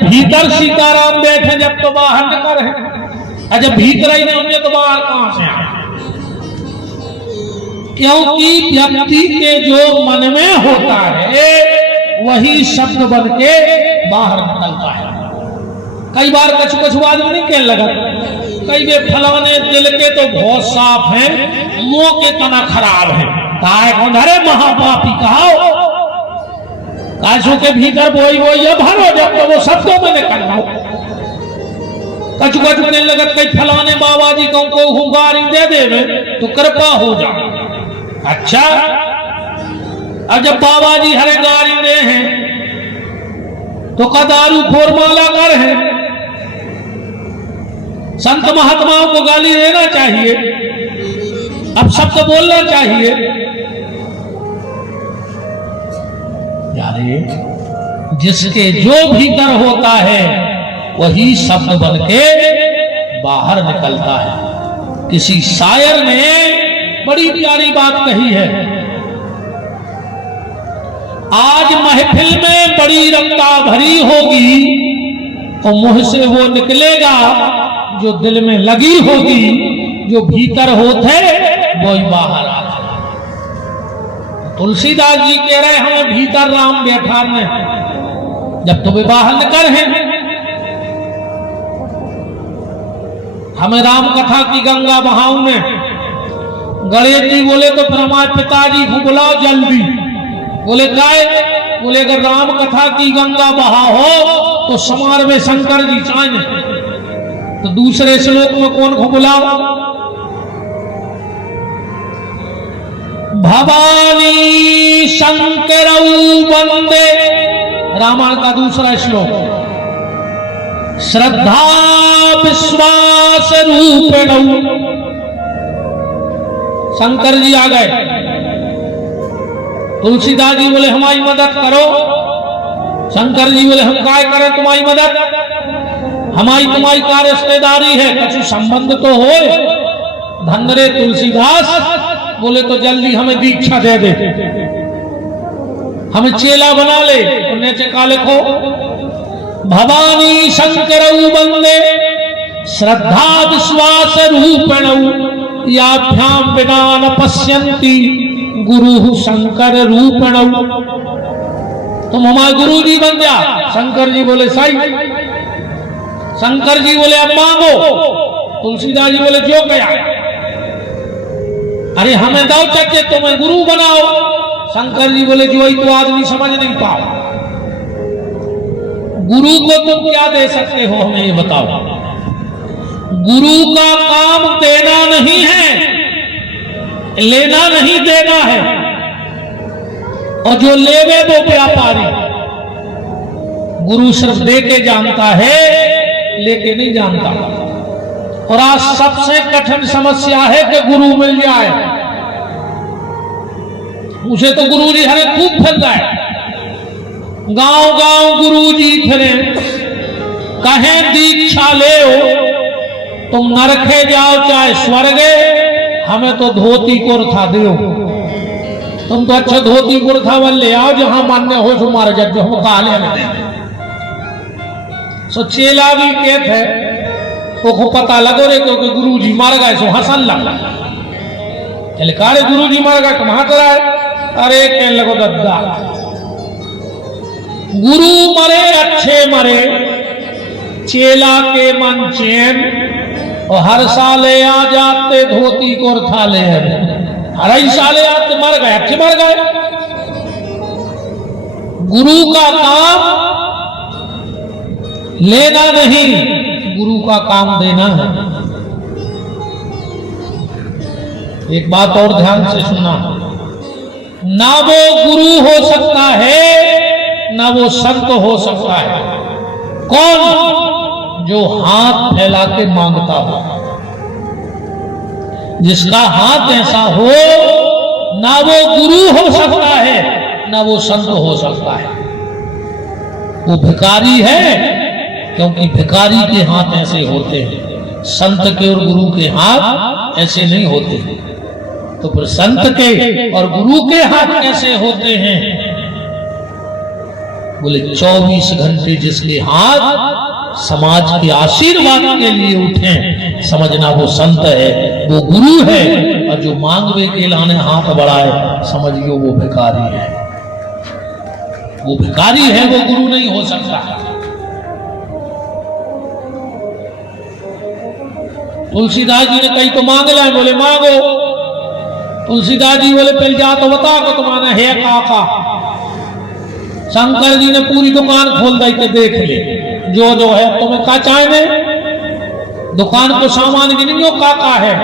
भीतर सीताराम बैठे जब तो बाहर निकल है, अच्छा भीतर ही नहीं होंगे तो बाहर कहां से आए? क्योंकि व्यक्ति के जो मन में होता है वही शब्द बन के बाहर निकलता है। कई बार कछु कछु आदमी नहीं कहने लगा, कई वे फलाने दिल के तो बहुत साफ हैं, मुंह के तना खराब है, धरे महापापी कहा काशों के भीतर बोई भरो जब तो वो शब्दों में निकलना। कछु कछु कहने लगा कई फलाने बाबा जी को हुंगारी दे दे तो कृपा हो जाए। अच्छा, अब जब बाबा जी हरे गारी दे हैं तो कदारू खोर माला कर है, संत महात्माओं को गाली देना चाहिए, अब शब्द बोलना चाहिए। यारे जिसके जो भीतर होता है वही शब्द बन के बाहर निकलता है। किसी शायर ने बड़ी प्यारी बात कही है, आज महफिल में बड़ी रंगा भरी होगी और मुंह से वो निकलेगा जो दिल में लगी होगी, जो भीतर होते वही बाहर आते। तुलसीदास जी कह रहे हमें भीतर राम बैठा ने, जब तो वे बाहर निकल हैं। हमें राम कथा की गंगा बहाऊ में गणेश जी बोले तो फिर हमारे पिताजी को बुलाओ जल्दी। बोले काय? बोले अगर राम कथा की गंगा बहा हो तो समार में शंकर जी चाहिए, तो दूसरे श्लोक में कौन को बुलाओ? भवानी शंकरौ वंदे, रामायण का दूसरा श्लोक, श्रद्धा विश्वास रूपिणौ। शंकर जी आ गए, तुलसीदास जी बोले हमारी मदद करो। शंकर जी बोले हम काय करें तुम्हारी मदद, हमारी तुम्हारी का रिश्तेदारी है, कुछ संबंध तो हो। धन रे तुलसीदास बोले तो जल्दी हमें दीक्षा दे दे, हमें चेला बना ले। नीचे का लिखो, भवानी शंकरौ वंदे श्रद्धा विश्वास रूपिणौ, याभ्याम विना न पश्यन्ति गुरु शंकर रूपिणौ। तुम हमारे गुरु जी बन जा। शंकर जी बोले सही। शंकर जी बोले अब मांगो। तुलसीदास जी बोले जो गया, अरे हमें दो चक्के तुम्हें गुरु बनाओ। शंकर जी बोले जो ही तो आदमी समझ नहीं पाओ, गुरु को तुम क्या दे सकते हो हमें ये बताओ। गुरु का काम देना नहीं है, लेना नहीं देना है, और जो लेवे वो व्यापारी। गुरु सिर्फ दे के जानता है, लेके नहीं जानता। और आज सबसे कठिन समस्या है कि गुरु मिल जाए। उसे तो गुरु जी हरे खूब फिर जाए, गांव गांव गुरु जी फिरे, कहें दीक्षा ले तुम नरखे जाओ चाहे स्वर्गे, हमें तो धोती कुर्ता दो। तुम तो अच्छा धोती कुर्ता बन ले आओ, जहां मान्य हो तुम्हारे जब जो हम काले में। सो चेला भी कहते हैं को पता लगो रे क्योंकि गुरु जी मर गए, सो हंसन लगा। चले कारे गुरु जी मर गए, तुम हंस रहा है? अरे कहने लगो दद्दा, गुरु मरे अच्छे मरे, चेला के मन चैन, और हर साले आ जाते धोती कुर्ता ले, हर ही साले आते मर गए, अच्छे मर गए। गुरु का काम लेना नहीं, गुरु का काम देना है। एक बात और ध्यान से सुना, ना वो गुरु हो सकता है ना वो संत हो सकता है। कौन? जो हाथ फैला के मांगता हो, जिसका हाथ ऐसा हो, ना वो गुरु हो सकता है ना वो संत हो सकता है। वो भिखारी है, क्योंकि भिखारी के हाथ ऐसे होते हैं, संत के और गुरु के हाथ ऐसे नहीं होते। तो फिर संत के और गुरु के हाथ कैसे होते हैं? बोले 24 घंटे जिसके हाथ समाज के आशीर्वाद के लिए उठे, समझना वो संत है, वो गुरु है। और जो मांगवे के लाने हाथ बढ़ाए, समझियो वो भिखारी है। वो भिखारी है, वो गुरु नहीं हो सकता। तुलसीदास जी ने कही तो मांग लाए, बोले मांगो। तुलसीदास जी बोले पहले जा तो बता को तुम्हारा है काका। शंकर जी ने पूरी दुकान खोल दी के देख ले, जो है तुम्हें का चाहे, दुकान को सामान गिनियो काका है।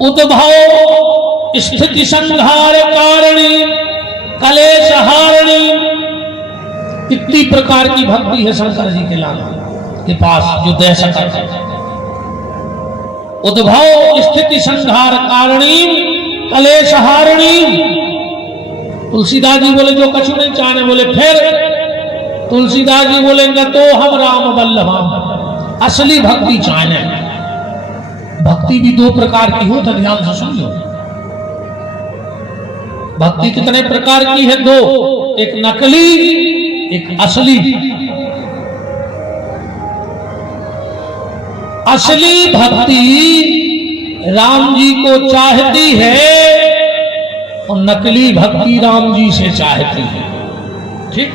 उद्भव स्थिति संहार कारणी कलेश हारणी, कितनी प्रकार की भक्ति है शंकर जी के लाल के पास जो दे सकता। उद्भव स्थिति संहार कारणी कलेश हारणी। तुलसीदास जी बोले जो कछु नहीं चाहने, बोले फिर तुलसीदास जी बोले न तो हम राम बल्लभा, असली भक्ति चाहने। भक्ति भी दो प्रकार की हो, तो ध्यान से समझो। भक्ति कितने प्रकार की है? दो, एक नकली एक असली। असली भक्ति राम जी को चाहती है और नकली भक्ति राम जी से चाहती है। ठीक,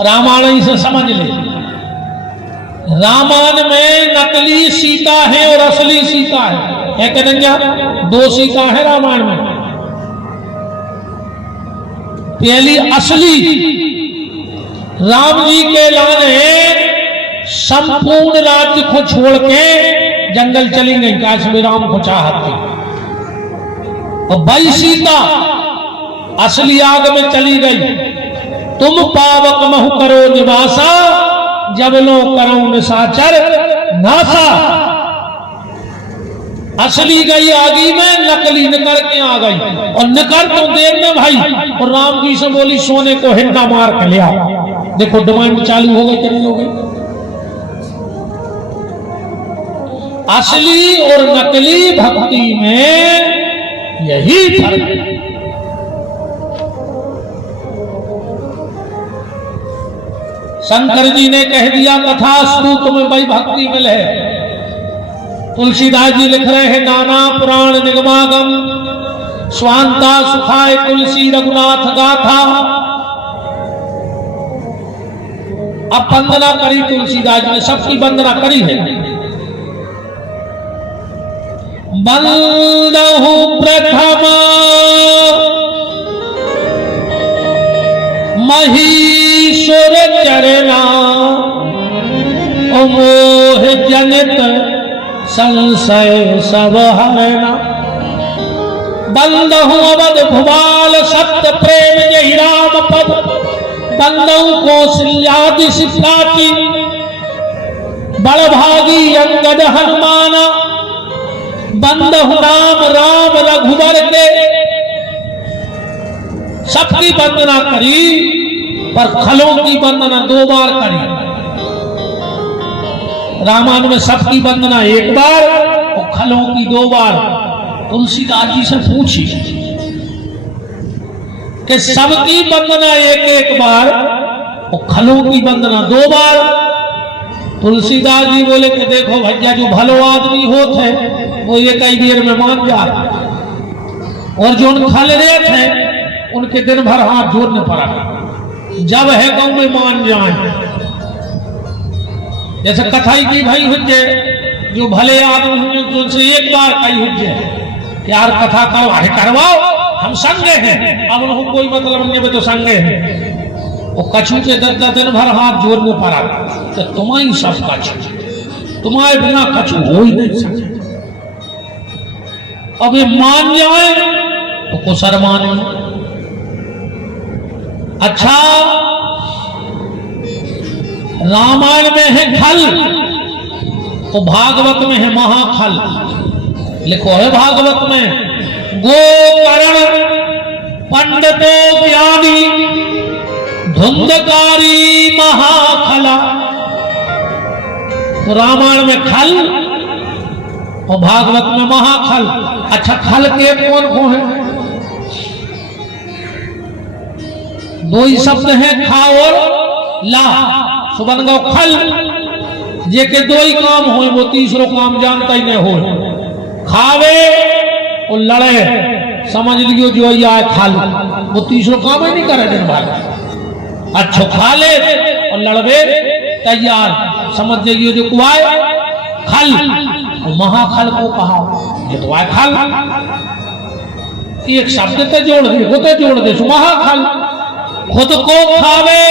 रामायण से समझ ले। रामायण में नकली सीता है और असली सीता है कि नहीं? दो सीता है रामायण में। पहली असली, राम जी के लाने संपूर्ण राज्य को छोड़ के जंगल चली गई, काश्मीर राम को चाहती। और भाई सीता असली आग में चली गई। तुम पावक महु करो निवासा, जब लो करो निशाचर नासा। असली गई आगी में, नकली निकल के आ गई। और निकल तो देर में भाई, और राम जी से बोली सोने को हिंदा मार के लिया। देखो डिमांड चालू हो गई कि नहीं हो गई? असली और नकली भक्ति में यही फर्क है। शंकर जी ने कह दिया तथास्तु, तुम्हें भाई भक्ति मिले। तुलसीदास जी लिख रहे हैं नाना पुराण निगमागम स्वांता सुखाय तुलसी रघुनाथ गाथा। अब वंदना करी तुलसीदास जी ने, सबकी वंदना करी है। बंदहु प्रथम महीश्वर चरना, मोह जनित संशय सब हरना। बंदहु अवध भुवाल सत्य प्रेम जहि राम पद, बंदहु कौशल्यादि सिद्धाति, बड़भागी अंगद हनुमाना। बंदहु राम राम रघुवर के, सबकी वंदना करी, पर खलों की वंदना 2 बार करी। रामायण में सबकी वंदना 1 बार और खलों की 2 बार। तुलसीदास जी से पूछी कि सबकी वंदना 1-1 बार और खलों की वंदना 2 बार। तुलसीदास जी बोले कि देखो भैया, जो भलो आदमी होते वो ये कई देर में मान जाते, और जो उन खल रहे थे उनके दिन भर हाथ जोड़ने पड़ा। जब है गांव में मान जाए, जैसे कथाई की भाई हुज्जे, जो भले आदमी हुए तो उनसे 1 बार कही हुज्जे कि यार कथा करवाओ, हम संगे हैं। अब उनको कोई मतलब नहीं, तो संगे हैं। वो कछु के 10 दिन भर हाथ जोड़ने पड़ा तो तुम्हारी सब कछु, तुम्हारे बिना कछु हो ही नहीं सकता। अब ये मान जाए तो कुसर माने। अच्छा, रामायण में है खल तो भागवत में है महाखल। लिखो है भागवत में, गोकर्ण पंडितो ज्ञानी धुंधकारी महाखला। तो रामायण में खल और भागवत में महाखल। अच्छा, खल के कौन कौन है? दो ही शब्द हैं खा और ला, सो बन गो खल। जे के दो ही काम हो, वो तीसरो काम जानता ही नहीं हो। खावे और लड़े, समझ लियो जो या खल, वो तीसरो काम ही नहीं करे दिन भर। अच्छो खा ले और लड़वे तैयार, समझ जाइए जो कुआए खल। और महाखल को कहा ये तो आए खल, एक शब्द तो जोड़ दे, वो तो जोड़ दे महाखल। खुद को खावे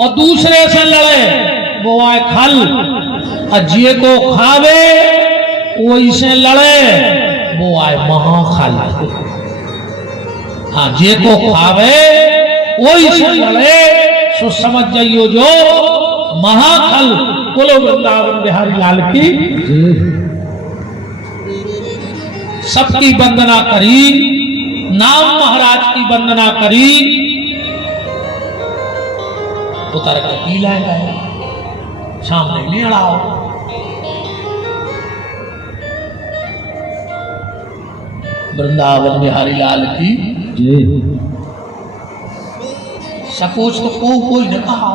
और दूसरे से लड़े, वो आए खल। और जे को खावे वही से लड़े, वो आए महाखल। हाँ, जे को खावे वही से लड़े, सो समझ जाइयो जो महाखल। बोलो वृंदावन बिहारी लाल की। सबकी वंदना करी, नाम महाराज की वंदना करी, उतर के पी लाएगा, सामने नहीं अड़ाओ। वृंदावन बिहारी लाल की सकोच तो कोई न कहा।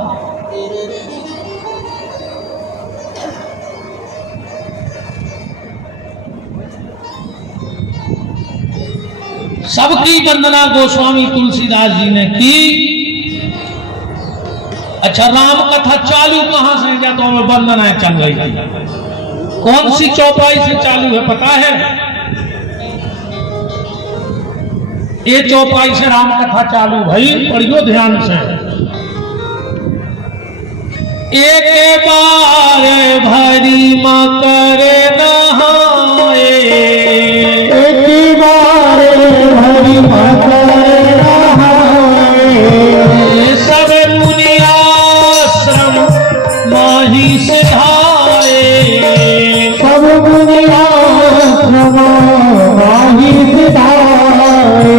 सबकी वंदना गोस्वामी तुलसीदास जी ने की। अच्छा, राम कथा चालू कहां से है? तो हमें वंदनाएं चल रही थी। कौन सी चौपाई से चालू है पता है? ये चौपाई से राम कथा चालू भाई, पढ़ियो ध्यान से। एक बार भरी मकर नहाए, एक बार भरी मकर नहाए, सब मुनियाश्रम माही सिधाए, सब मुनियाश्रम माही सिधाए,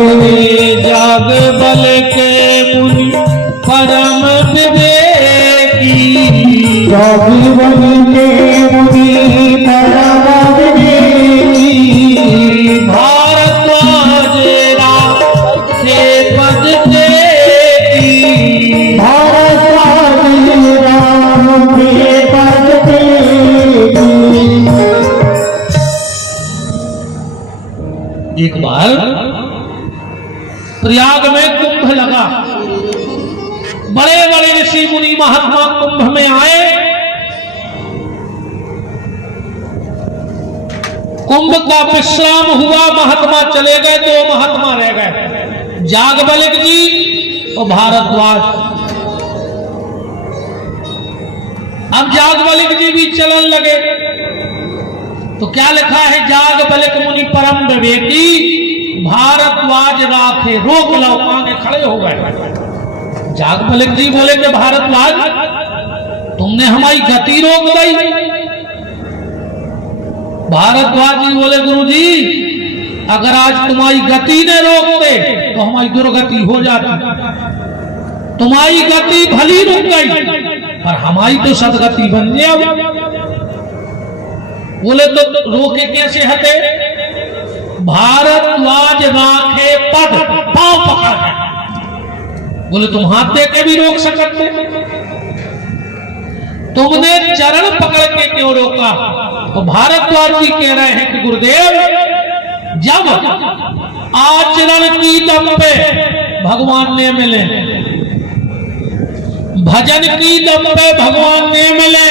जाग बल के मुनि परम विवेकी, जाग बल के मुनि परम विवेकी, भारद्वाज राखे पद टेकी, भारद्वाज राखे पद टेकी। एक बार प्रयाग में कुंभ लगा, बड़े बड़े ऋषि मुनि महात्मा कुंभ में आए। कुंभ का विश्राम हुआ, महात्मा चले गए, दो महात्मा रह गए, जागबलिक जी और भारद्वाज। अब जागबलिक जी भी चलन लगे, तो क्या लिखा है? जागबलिक मुनि परम विवेकी, भारद्वाज राखे, रोक लो, आगे खड़े हो गए। जागबलिक जी बोले कि भारद्वाज, तुमने हमारी गति रोक दी। भारद्वाज जी बोले गुरुजी, अगर आज तुम्हारी गति ने रोकते तो हमारी दुर्गति हो जाती। तुम्हारी गति भली रुक गई, पर हमारी तो सदगति बन गया। बोले तो रोके कैसे हटे? भारद्वाज राखे पद, पांव पकड़ के। बोले तुम हाथ दे के भी रोक सकते, तुमने चरण पकड़ के क्यों रोका? तो भारद्वाज जी कह रहे हैं कि गुरुदेव, जब आचरण की दम पे भगवान ने मिले, भजन की दम पे भगवान ने मिले,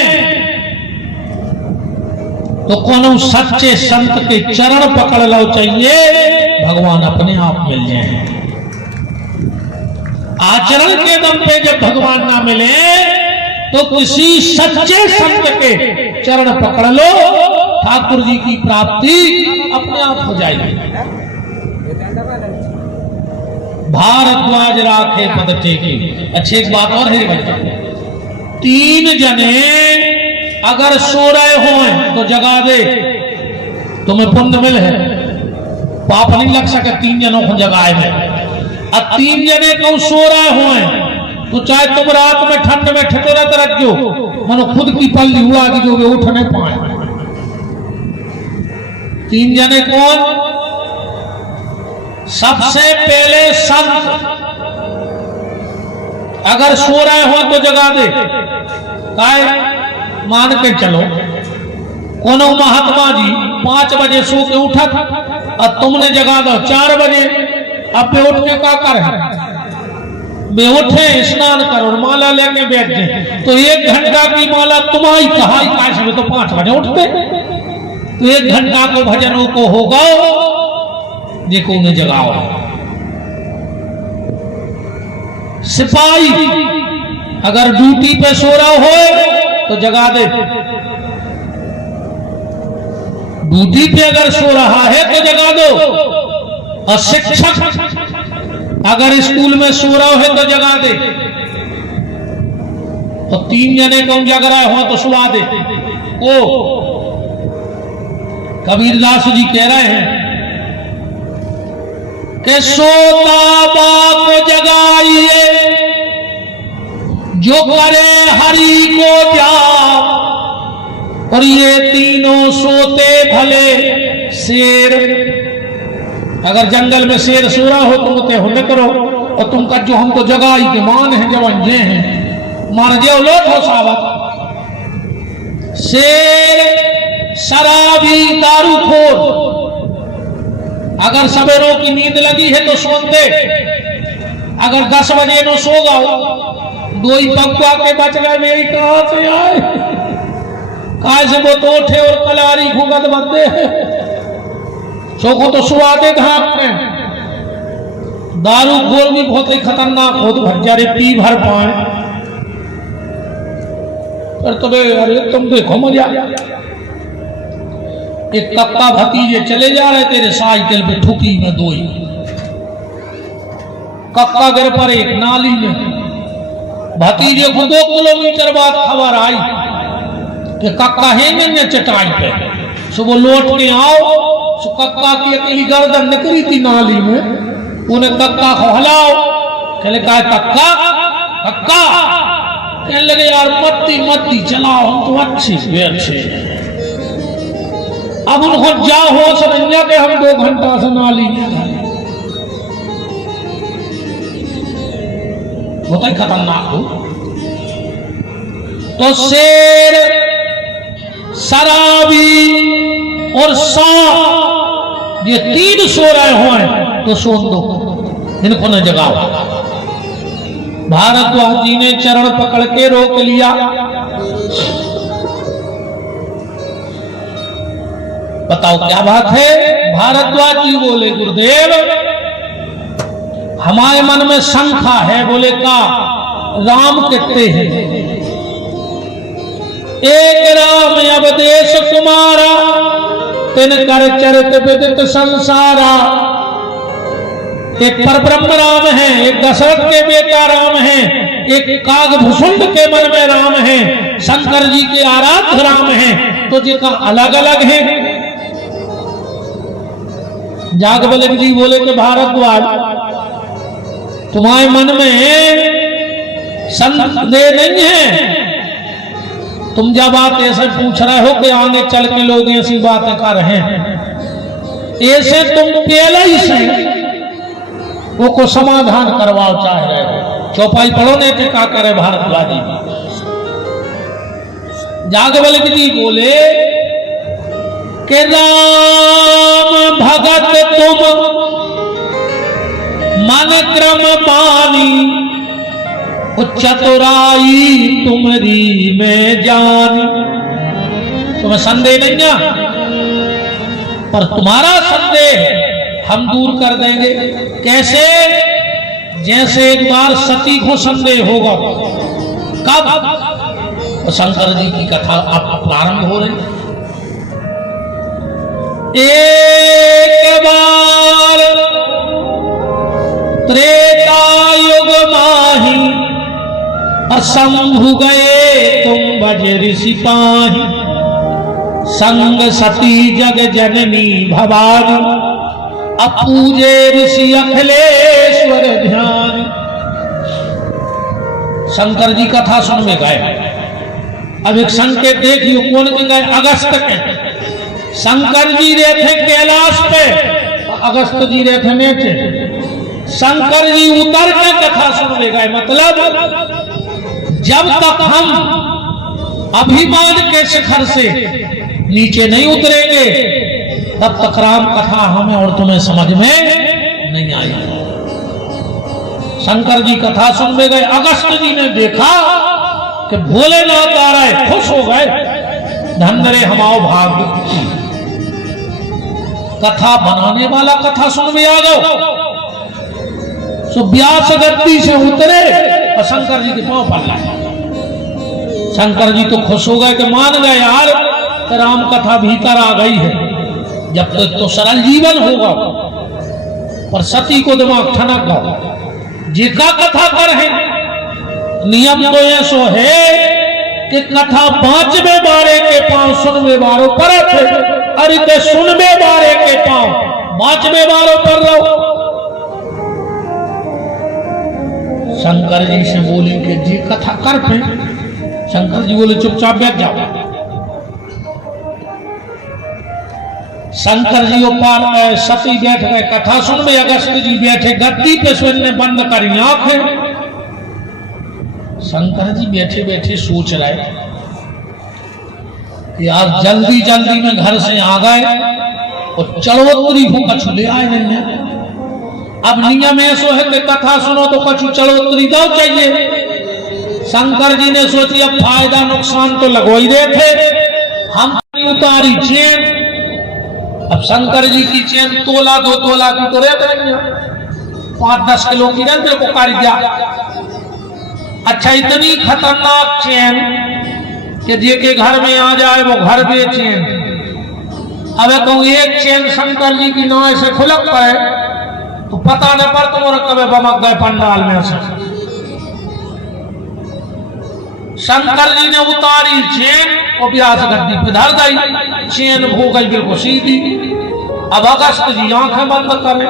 तो कौन सच्चे संत के चरण पकड़ लो चाहिए, भगवान अपने आप मिल जाए। आचरण के दम पे जब भगवान ना मिले तो किसी सच्चे संत के चरण पकड़ लो, ठाकुर जी की प्राप्ति अपने आप हो जाएगी। भारद्वाज राखे पद टेकी। अच्छी एक बात और है बच्चा, तीन जने अगर सो रहे हो तो जगा दे, तुम्हें पुण्य मिल है, पाप नहीं लग सके तीन जनों को जगाए में। अब तीन जने को सो रहे हो तो चाहे तुम रात में ठंड में ठिठुरत रखो, मनो खुद की पल्ली हुआ कि जो उठ नहीं पाए। तीन जने कौन? सबसे पहले संत, अगर सो रहे हो तो जगा दे। काय मान के चलो कोनो महात्मा जी 5 बजे सो के उठा था और तुमने जगा दो 4 बजे, अब वे उठ के क्या कर वे उठे स्नान करो और माला लेके बैठ गए तो 1 घंटा की माला तुम्हारी कहाई काश में तो 5 बजे उठते तो 1 घंटा को भजनों को होगा देखो उन्हें जगाओ। सिपाही अगर ड्यूटी पे सो रहा हो तो जगा दे, ड्यूटी पे अगर सो रहा है तो जगा दो। और शिक्षक अगर स्कूल में सो रहा है तो जगा दे। तो 3 जने कौन जग रहे हो तो सुला दे। ओ कबीरदास जी कह रहे हैं कि सोता बाप जगाइए जो करे हरि को जाप, और ये तीनों सोते भले शेर। अगर जंगल में शेर सो रहा हो तो बोलते हो न करो और तुम का जो हमको जगाई के मान है जवान जे हैं मार जे लोट हो सावत। शेर शराबी दारूखोर अगर सवेरों की नींद लगी है तो सोन दे, अगर 10 बजे नो सो गओ 2 ही पकवा के बच गए मेरी कहां से आए काय से वो तो उठे और कलारी घूंगत बंदे सो को तो सुआते घाट में। दारू खोर भी बहुत ही खतरनाक हो तो भज्जारे पी भर पाए पर तो अरे तुम देखो मजा। एक कक्का भतीजे चले जा रहे तेरे साइकिल पे ठुकी में 2 ही कक्का गिर पर एक नाली में। भतीजे को 2 किलोमीटर बाद खबर आई कि कक्का है मैंने चटाई पे। सुबह लौट के आओ सो कक्का की अकेली गर्दन निकली थी नाली में। उन्हें कक्का को हलाओ कहले कहा कक्का कक्का कहने लगे यार मत्ती मत्ती चलाओ हम तो अच्छे। अब उनको जा हो समझा के हम 2 घंटा से नाली में बहुत ही खतरनाक हो। तो शेर शराबी और सांप ये 3 सो रहे हो तो सोन दो, इनको न जगाओ। भारद्वाज जी ने चरण पकड़ के रोक लिया। बताओ क्या बात है। भारद्वाज जी बोले गुरुदेव हमारे मन में शंका है। बोले का राम कितने हैं? एक राम अवदेश कुमारा तिन कर चरित विदित संसारा। एक परब्रह्म राम है, एक दशरथ के बेटा राम है, एक कागभूषुंड के मन में राम है, शंकर जी के आराध्य राम है, तो जिनका अलग अलग है। जागवल्लभ जी बोले कि भारद्वाज तुम्हारे मन में संदेह नहीं है, तुम जब बात ऐसे पूछ रहे हो कि आगे चल के लोग ऐसी बातें कर रहे हैं, ऐसे तुम पहले ही से वो को समाधान करवाओ चाह रहे हो। चौपाई पढ़ो ने क्या करे भारद्वाज जी। जागवल्लभ जी बोले कि राम भगत तुम मन क्रम पानी, चतुराई तुम्हारी में जानी। तुम्हें संदेह नहीं है पर तुम्हारा संदेह हम दूर कर देंगे। कैसे? जैसे एक बार सती को संदेह होगा। कब? तो शंकर जी की कथा अब प्रारंभ हो रही। एक बार त्रेता युग माही असंभु गए तुम भज ऋषि पाही। संग सती जग जननी भवानी, अपूजे ऋषि अखिलेश्वर ध्यान। शंकर जी कथा सुन में गए। अब एक संकेत देखियो कौन के गए? अगस्त के। शंकर जी रहे थे कैलाश पे, अगस्त जी रहे थे नीचे। शंकर जी उतर के कथा सुनने गए, मतलब जब तक हम अभिमान के शिखर से नीचे नहीं उतरेंगे तब तक राम कथा हमें और तुम्हें समझ में नहीं आएगी। शंकर जी कथा सुनने गए, अगस्त जी ने देखा कि भोलेनाथ आ रहे, खुश हो गए, धनरे हमाओ भाग। कथा बनाने वाला कथा सुनने आ जाओ, सो व्यास गद्दी से उतरे और शंकर जी के पांव पड़ गए। शंकर जी तो खुश हो गए कि मान गए यार कि राम कथा भीतर आ गई है, जब तक तो सरल जीवन होगा। पर सती को दिमाग ठनक गया, जिका कथा कर है नियम तो ऐसो है कि कथा 5वें बारे के पांव सुनवे बारों पर थे, अरे ते सुनवे बारे के पांव 5वें बारों पर रहो। शंकर जी से बोले कि जी कथा कर पे। शंकर जी बोले चुपचाप बैठ जाओ। शंकर जी ऊपर सती बैठ गए कथा सुन में, अगस्त जी बैठे गद्दी पे, सुनने बंद करी आंखें। शंकर जी बैठे बैठे सोच रहे यार जल्दी जल्दी में घर से आ गए और चढ़ोतरी को कछु ले आए नहीं। अब नियम ऐसो है कि कथा सुनो तो कछु चढ़ोतरी दो चाहिए। शंकर जी ने सोची अब फायदा नुकसान तो लगो ही रहे थे, हम उतारी चेन। अब शंकर जी की चेन तोला 2 तोला की तो रहते 5-10 किलो की रहते को कारी जा। अच्छा इतनी खतरनाक चेन कि जे के घर में आ जाए वो घर में चेन। अब कहूँ एक चेन शंकर जी की नाव से खुलक पाए तो पता न पर तुम्हारा कभी बमक गए पंडाल में से। शंकर जी ने उतारी चेन और व्यास गद्दी पे धर दी, चेन हो गई बिल्कुल सीधी। अब अगस्त जी आंखें बंद करे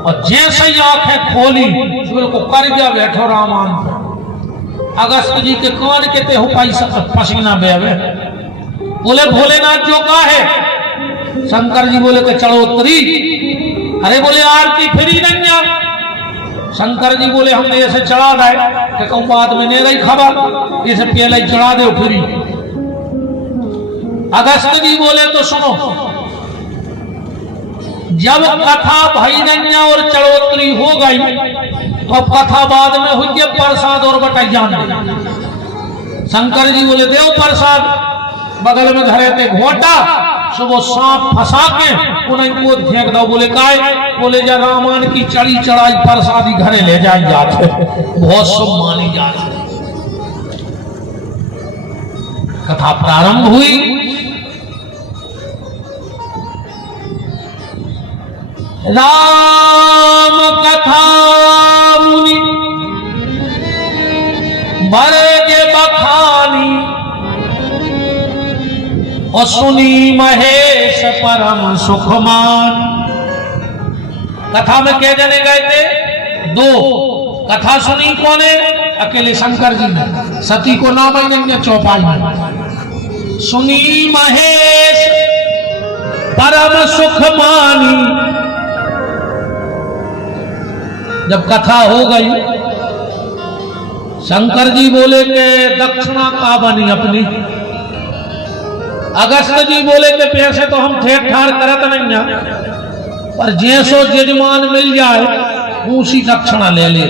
और जैसे ही आंखें खोली बिल्कुल कर गया बैठो रामान पे। अगस्त जी के कान के ते हो पसीना बेवे। बोले भोलेनाथ जो का है? शंकर जी बोले कि चढ़ोतरी। अरे बोले आरती फ्री नहीं। शंकर जी बोले हमने ऐसे चढ़ा रहे कि कहूँ बाद में नहीं रही खबर, इसे पहले ही चढ़ा दो फ्री। अगस्त जी बोले तो सुनो, जब कथा भई नहीं और चढ़ोतरी हो गई तो अब कथा बाद में हुई प्रसाद और बटाई जान। शंकर जी बोले देव प्रसाद। बगल में घरे थे घोटा, सुबह सांप फंसा के उन्हें को फेंक दो। बोले काय? बोले जा रामायण की चढ़ी चढ़ाई प्रसादी घरे ले जाए जाते, बहुत शुभ मानी जाती। कथा प्रारंभ हुई। राम कथा मुनि बरगे बखानी और सुनी महेश परम सुखमान। कथा में क्या जने गए थे? 2। कथा सुनी कौन है? अकेले शंकर जी ने। सती को नाम ही नहीं है चौपाई में। सुनी महेश परम सुखमानी। जब कथा हो गई शंकर जी बोले कि दक्षिणा का बनी अपनी। अगस्त जी बोले कि पैसे तो हम ठेठ ठार करत नहीं है, पर जैसो जजमान मिल जाए उसी दक्षिणा ले ले।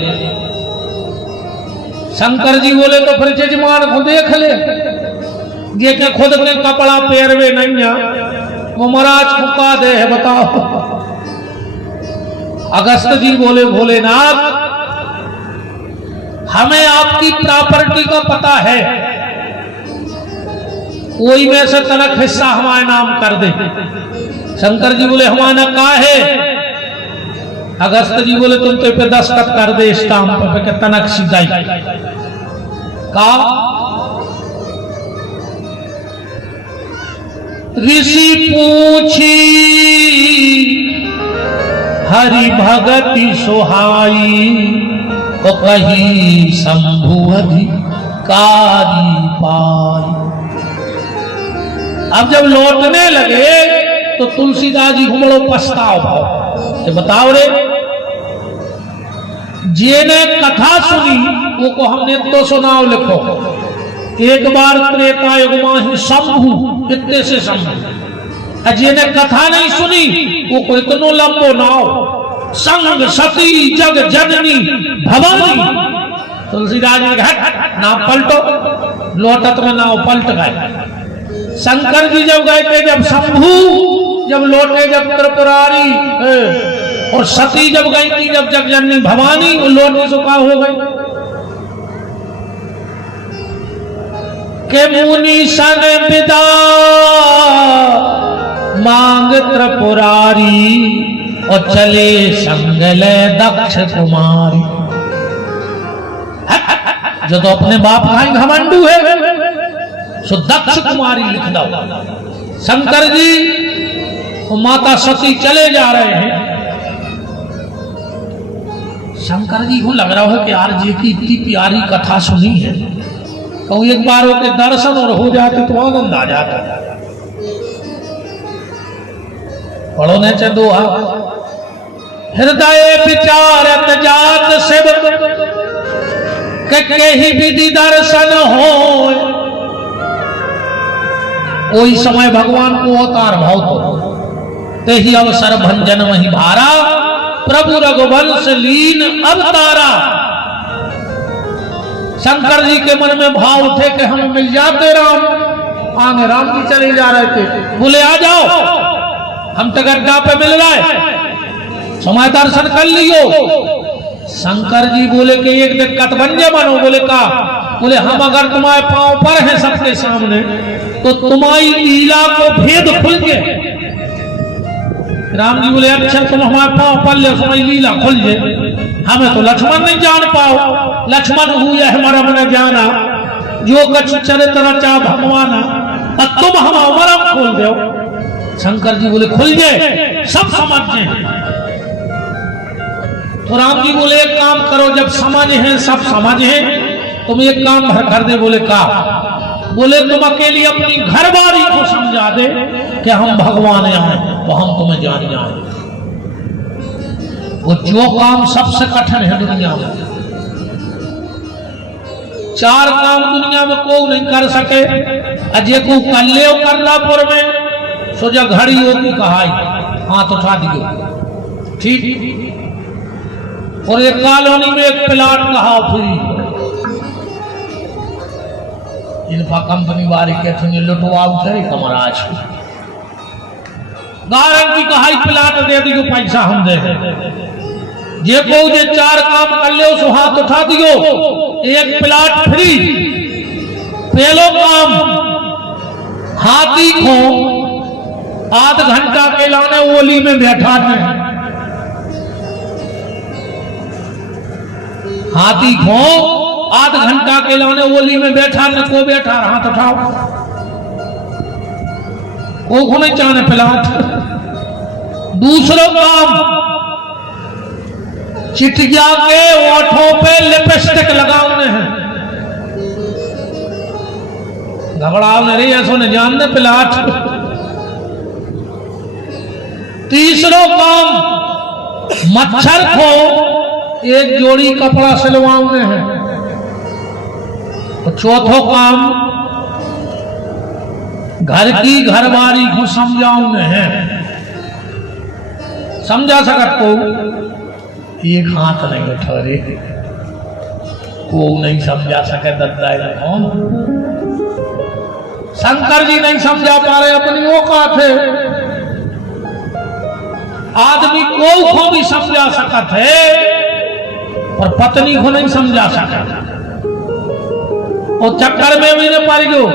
शंकर जी बोले तो फिर जजमान को देख ले, ये के खुद के कपड़ा पहरवे नहीं है वो महाराज फुका दे है, बताओ। अगस्त जी बोले भोलेनाथ हमें आपकी प्रॉपर्टी का पता है, कोई में से तनक हिस्सा हमारे नाम कर दे। शंकर जी बोले हमारा का है? अगस्त जी बोले तुम तो पे दस्तखत कर दे स्टाम्प पे तनक सीधाई का। ऋषि पूछी हरि भगति सुहाई तो कही शंभु अधिकारी पाई। अब जब लौटने लगे तो तुलसीदास जी घुमड़ो पछताओ भाव कि बताओ रे जेने कथा सुनी वो को हमने तो सुनाओ लिखो। एक बार त्रेता युग में शंभु इतने से शंभु, जेने कथा नहीं सुनी वो को इतनो लंबो नाव संग सती जग जननी भवानी। तुलसीदास जी नाव पलटो, लोटत में नाव पलट गए। शंकर जी जब गए थे, जब शंभु जब लौटे, जब त्रिपुरारी और सती जब गई थी, जब जगजननी भवानी लौटने से का हो गई के मुनि सन विदा मांग त्रिपुरारी और चले संगले दक्ष कुमारी। जो तो अपने बाप का ही घमंडू है, सो दक्ष कुमारी लिख दो। शंकर जी और माता सती चले जा रहे हैं। शंकर जी को लग रहा है कि यार जी की इतनी प्यारी कथा सुनी है, कहूँ एक बार के दर्शन और हो जाते तो आनंद आ जाता। पढ़ो ने चंदोहा, हृदय विचारत जात शिव के ही विधि दर्शन हो। वही समय भगवान को अवतार भाव तो ते ही अवसर भंजन वही भारा, प्रभु रघुवंश लीन अवतारा। शंकर जी के मन में भाव थे कि हमें मिल जाते राम। आगे राम जी चले जा रहे थे, बोले आ जाओ हम तो गड्ढा पे मिल रहे, समय दर्शन कर लियो। शंकर जी बोले कि एक दिक्कत बन जाए मानो। बोले का? बोले हम अगर तुम्हारे पांव पर हैं सबके सामने तो तुम्हारी लीला को भेद खुल गए। राम जी बोले अच्छा तुम हमारे पांव पर ले, तुम्हारी लीला खुल जाए। हमें तो लक्ष्मण नहीं जान पाओ, लक्ष्मण हुए हमारा मन जाना, जो कछ चरित्र रचा भगवाना, तुम हम हमारा खोल दो। शंकर जी बोले खुल जाए, सब समझ जाए। तो राम जी बोले एक काम करो, जब समझ है सब समझ है, तुम एक काम भर कर दे। बोले का? बोले तुम अकेली अपनी घरवाली को समझा दे कि हम भगवान आए तो हम तुम्हें जान जाए। वो जो काम सबसे कठिन है दुनिया में, 4 काम दुनिया में कोई नहीं कर सके। अजय को कर ले करलापुर में सो जा घड़ी होगी कहाई, हाथ उठा दियो ठीक। और एक कॉलोनी में एक प्लाट कहा फ्री, इनफा कंपनी वाली के थे लुटवा उठे कमराज गारंटी की कहाई प्लाट दे दियो, पैसा हम दे। जे को जे 4 काम कर ले सो हाथ उठा दियो, एक प्लाट फ्री। पहलो काम, हाथी को आध घंटा के लाने ओली में बैठा दे। हाथी को आध घंटा के लाने ओली में बैठा न को बैठा, हाथ उठाओ। को नहीं चाहने प्लाट। दूसरा काम, चिटिया के ओठों पे लिपस्टिक लगाने हैं। घबराओ नहीं, ऐसो ने जानने प्लाट। तीसरो काम, मच्छर को एक जोड़ी कपड़ा सिलवाने हैं। तो चौथो काम, घर की घरवाली को समझाने हैं। समझा सकत को एक हाथ नहीं उठा रे, को नहीं समझा सके दद्दाई कौन। शंकर जी नहीं समझा पा रहे, अपनी औकात है। आदमी को भी समझा सकत है पर पत्नी को नहीं समझा सका। और चक्कर में भी नहीं पड़ गयो।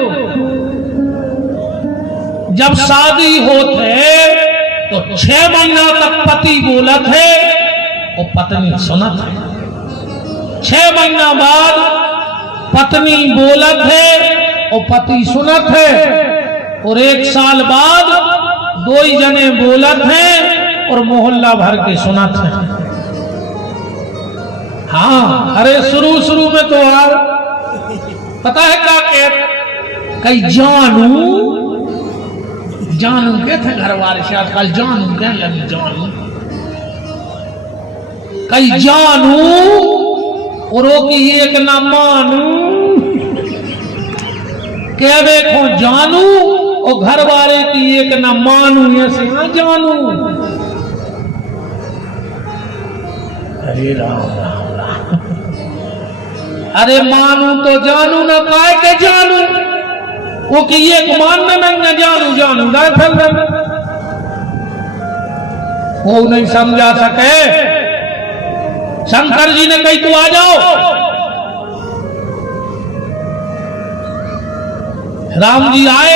जब शादी होते तो 6 महीना तक पति बोलत है और पत्नी सुनत है। 6 महीना बाद पत्नी बोलत है और पति सुनत है। और 1 साल बाद 2 जने बोलत हैं और मोहल्ला भर के सुनत है। हाँ, अरे शुरू में तो यार पता है क्या कहते, कई जानू के थे घर वाले से, आजकल जानू क्या लगी। जानू कई जानू और की एक न मानू क्या देखो जानू और घर वाले की एक न मानू ऐसे ना जानू। अरे राम राम राम, अरे मानू तो जानू न काय के जानू, वो की एक मानने में न जानू जानू ना फल वो नहीं समझा सके। शंकर जी ने कही तू आ जाओ। राम जी आए,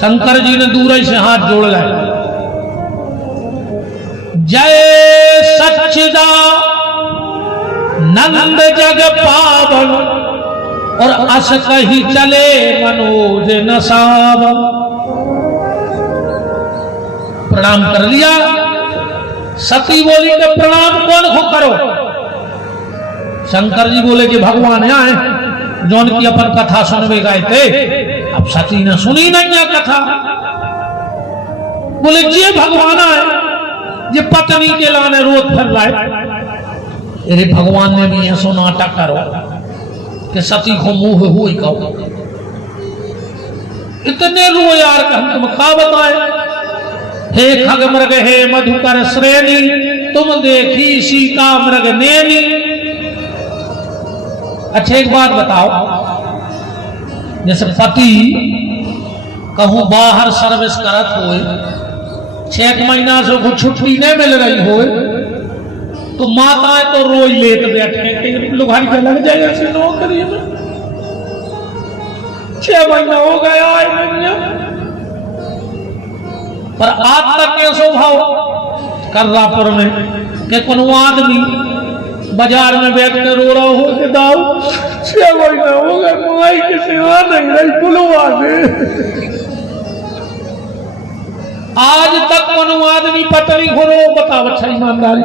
शंकर जी ने दूर से हाथ जोड़ लाए। जय सच्चिदा नंद जग पावन और अस कही चले मनोज नसावन। प्रणाम कर लिया। सती बोली कि प्रणाम कौन को करो। शंकर जी बोले कि भगवान आए जौन की अपन कथा सुनवे गए थे। अब सती ने सुनी नहीं है कथा। बोले जे भगवान आए जे पत्नी के लाने रोज फिर रहा है। अरे भगवान ने भी ऐसा नाटक करो कि सती को मुंह हुई कहो इतने रो यार का हम तुम का बताए। हे खग मृग हे मधुकर श्रेणी तुम देखी सीता मृग नैनी। अच्छा एक बात बताओ, जैसे पति कहूं बाहर सर्विस करत हो 6 महीना से कुछ छुट्टी नहीं मिल रही हो तो माताएं तो रोज लेट बैठे लुगाई का लग जाए ऐसे नौकरी में। 6 महीना हो गया पर आज तक के स्वभाव कर्रापुर में के कोनो आदमी बाजार में बैठ कर रो रहा हो कि दाऊ 6 महीना हो गए माई किसी आ नहीं रही बुलवा दे। आज तक कोनो आदमी पटरी हो रो बताओ। अच्छा ईमानदारी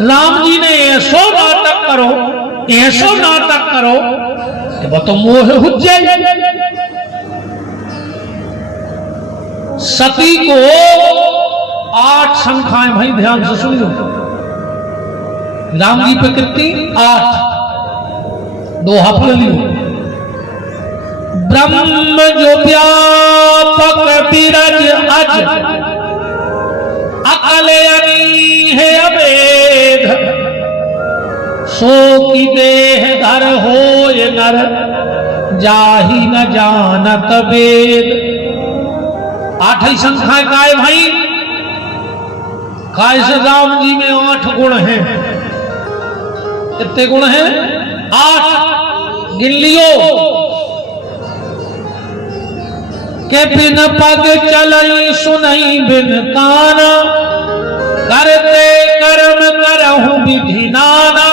राम जी ने ऐसो नाटक करो ऐसो नाटक करो कि वो तो मोह हुज जाए। सती को 8 संख्याएं भाई ध्यान से सुनियो। राम जी प्रकृति 8 दो हफल लियो। ब्रह्म जो व्यापक बिरज अज अकले अनी है अवेद सो की देह धर हो ये नर जाही न जानत वेद। 8 ही संख्याएं काय भाई काय से राम जी में 8 गुण हैं। कितने गुण हैं? 8 गिन लियो। के बिन पग चलई सुनई बिन काना करते कर्म करहु विधि नाना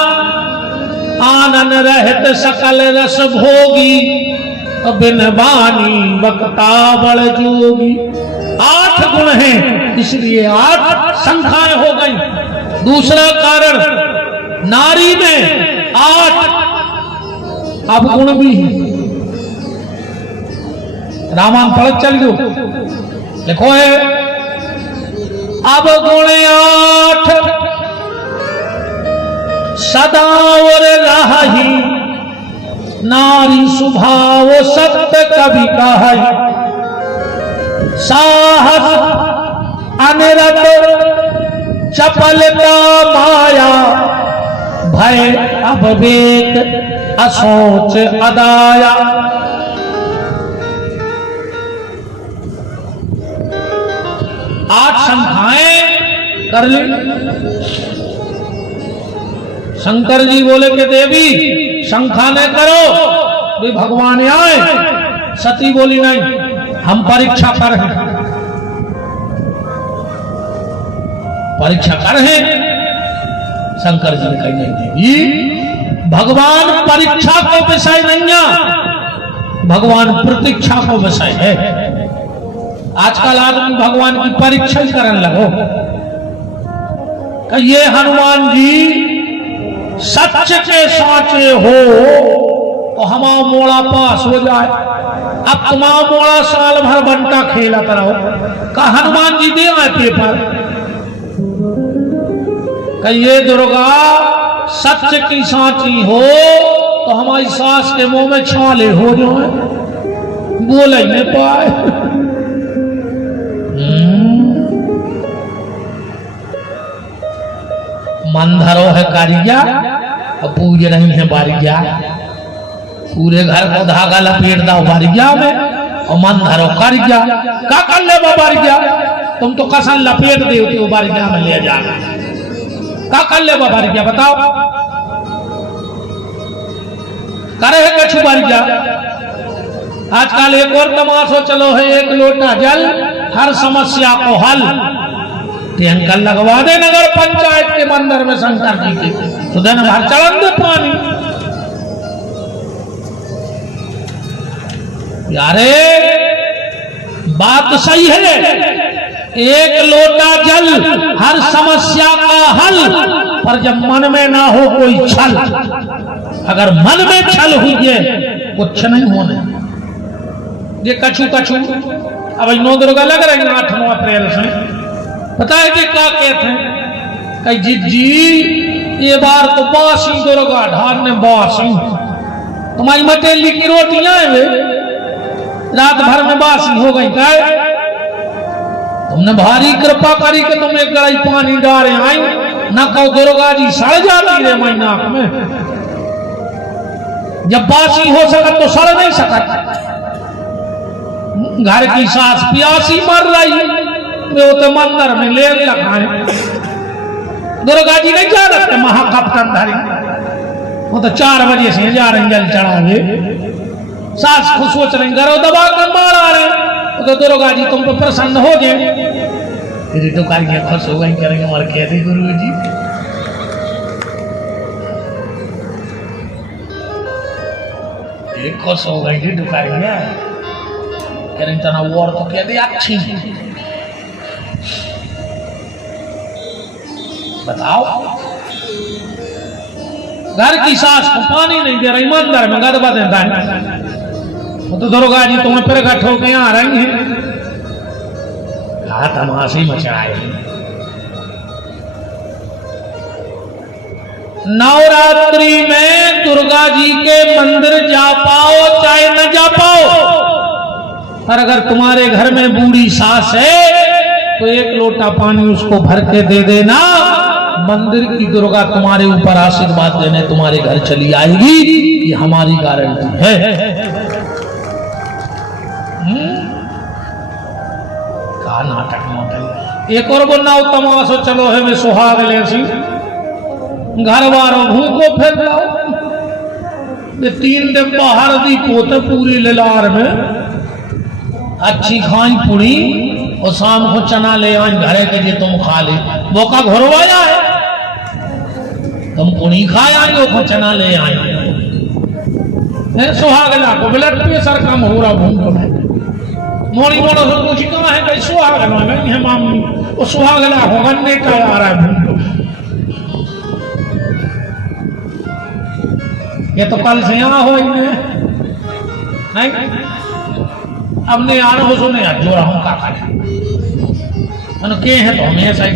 आनन रहत सकल रस भोगी बिन बानी बक्ता बड़ जोगी। 8 गुण हैं इसलिए 8 संख्याएं हो गई। दूसरा कारण नारी में 8 अब गुण भी है। रामायण पढ़ चल दो लिखो है अब गुण 8 सदा और रही नारी स्वभाव सत्य कवि कही साहस अनिरत चपलता माया भय अविवेक असोच अदाया। आठ संख्याएं कर ली। शंकर जी बोले कि देवी संख्या ने करो भी भगवान आए। सती बोली नहीं हम परीक्षा कर हैं, परीक्षा कर हैं। शंकर जी ने कही नहीं देवी भगवान परीक्षा को विषय नहीं है, भगवान प्रतीक्षा को विषय है। आजकल आदमी भगवान की परीक्षा ही करने लगो कि ये हनुमान जी सच के साचे हो तो हमारा मोड़ा पास हो जाए। अब तुम्हारा मोड़ा साल भर बनता खेलत रहो का हनुमान जी दे आए पेपर कही ये दुर्गा सच की साची हो तो हमारी सास के मुंह में छाले हो जाए, बोल ही नहीं पाए। मन धरो है कारिया और पूज रही है बारिया, पूरे घर को धागा लपेट दो बारिया में और मन धरो कारिया। का कर ले बारिया, तुम तो कसन लपेट दे हो बारिया में ले जाना। का कर ले बारिया बताओ, करे है कछु बारिया। आजकल एक और तमाशो चलो है, एक लोटा जल हर समस्या को हल। टैंकर लगवा दे नगर पंचायत के मंदिर में शंकर जी के, तो दिन भर चढ़न दे पानी। यारे बात सही है, एक लोटा जल हर समस्या का हल, पर जब मन में ना हो कोई छल। अगर मन में छल हुई है कुछ नहीं होने। ये कछु कछु अब नौ दुर्गा लग रही है 8 अप्रैल से, पता है कि क्या कहते हैं, कई जी ये बार तो बासी दुर्गा ढार ने बासी, तुम्हारी मटेली की रोटियां वे रात भर में बासी हो गई। क्या तुमने भारी कृपा करी कि तुम एक गड़ाई पानी डाले आई, न कहो दुर्गा जी सड़ जाती है महीना में। जब बासी हो सकत तो सड़ नहीं सकत। घर की सास प्यासी मर रही, वो तो मंदिर में ले लगाए। दुर्गा जी नहीं जा रहे महाकप्तान धारी, वो तो 4 बजे से जा रहे जल चढ़ावे। सास खुद सोच रही घरों दबा कर मार आ रहे, तो दुर्गा जी तुम पे प्रसन्न हो गए। फिर तो कार्य खुश हो गई, करेंगे मर कहते गुरु जी खुश हो गई थी दुकारिया, करें तना वो तो कहते अच्छी। बताओ घर की सास को पानी नहीं दे रही, मंदिर में गदबा देता है, वो तो दुर्गा जी तुम्हें प्रकट होकर यहाँ आ रही है। हाँ तमाशे मचाए। नवरात्रि में दुर्गा जी के मंदिर जा पाओ चाहे न जा पाओ, पर अगर तुम्हारे घर में बूढ़ी सास है तो 1 लोटा पानी उसको भर के दे देना। मंदिर की दुर्गा तुम्हारे ऊपर आशीर्वाद देने तुम्हारे घर चली आएगी, ये हमारी गारंटी है। का नाटक नाटक। एक और बोलना तमाशो चलो है मैं सुहाग ले सी घर वालों भूखो फिर लाओ। 3 दिन बाहर दी पोते पूरी ललार में अच्छी खाई पूरी और शाम को चना ले आए घरे के लिए तुम खा ले। वो का घरवाया है, तुम पुणी खाए आए वो चना ले आए। सुहागला को ब्लड प्रेशर कम हो रहा भूख में। मोड़ी मोड़ो से पूछ कहाँ है, कहीं सुहागला नहीं है मामी, वो सुहागला हो गन्ने का आ रहा है भूख। ये तो कल से यहाँ हो नहीं, अब नहीं आना हो सुने जो रहा का के हैं तो हमें सही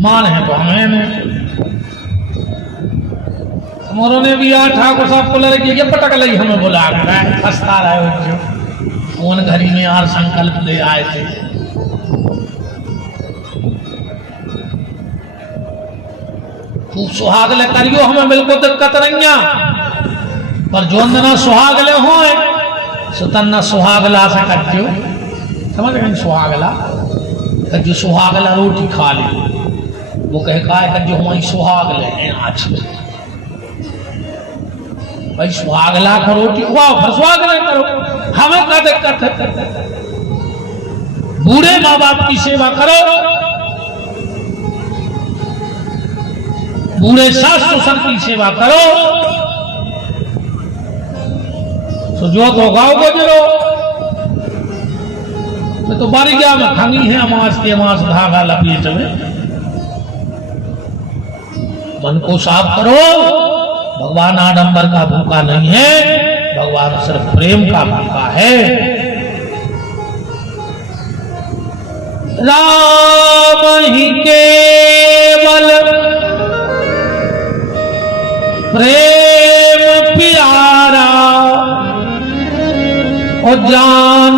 मान है तो हमें मोरों ने भी यार ठाकुर साहब को लड़की ये पटक लगी हमें बुला कर हंसता रहे कौन घड़ी में यार संकल्प ले आए थे। खूब सुहागले करियो हमें बिल्कुल दिक्कत नहीं, पर जो अंदना सुहागले हो सुतन्ना सुहागला से कज्जो समझ गए। सुहागला कज्जो सुहागला रोटी खा ले, वो कहे का कज्जो हमारी सुहागले हैं आज भाई सुहागला का रोटी वाह फिर सुहागला करो, हमें क्या दिक्कत है। बूढ़े माँ बाप की सेवा करो, बूढ़े सास ससुर की सेवा करो, तो जो तो गाँव को जरो तो बारिया में खंगी है मांस के मांस धागा लपेट में। मन को साफ करो, भगवान आडंबर का भूखा नहीं है, भगवान सिर्फ प्रेम का भूखा है। राम ही केवल प्रेम प्यारा और जान